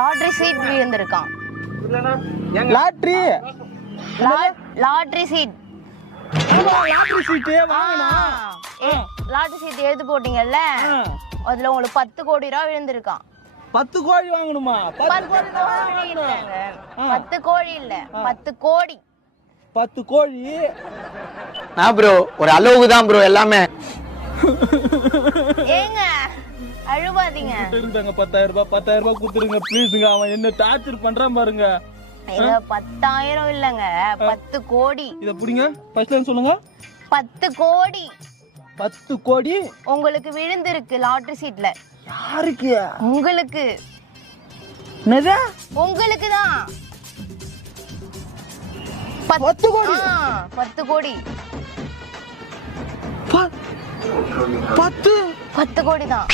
Lottery சீட் விழுந்திருக்கான். Lottery lottery சீட். லாட்டரி சீட்டு வாங்கணும். லாட்டரி சீட் எழுதி போட்டீங்கல்ல, அதுல உங்களுக்கு 10 கோடி ரூபாய் விழுந்திருக்கான். 10 கோடி வாங்கணுமா? 10 கோடி இல்லங்க, 10 கோடி இல்ல, 10 கோடி. 10 கோடி. நான் ப்ரோ ஒரு அளவுக்கு தான் ப்ரோ எல்லாமே. ஏங்க அழுவாதீங்க. இருந்தாங்க 10,000 ரூபாய் 10,000 ரூபாய் கொடுத்துருங்க ப்ளீஸ்ங்க. அவன் என்ன டார்ச்சர் பண்றான் பாருங்க. இது 10,000 இல்லங்க, 10 கோடி. இத புடிங்க, ஃபர்ஸ்ட் லைன் சொல்லுங்க. 10 கோடி 10 கோடி உங்களுக்கு விழுந்திருக்கு லாட்டரி சீட்ல. யாருக்கு? உங்களுக்கு. என்னது? உங்களுக்கு தான் 10 கோடி. 10 கோடி. 10 10 கோடி தான்.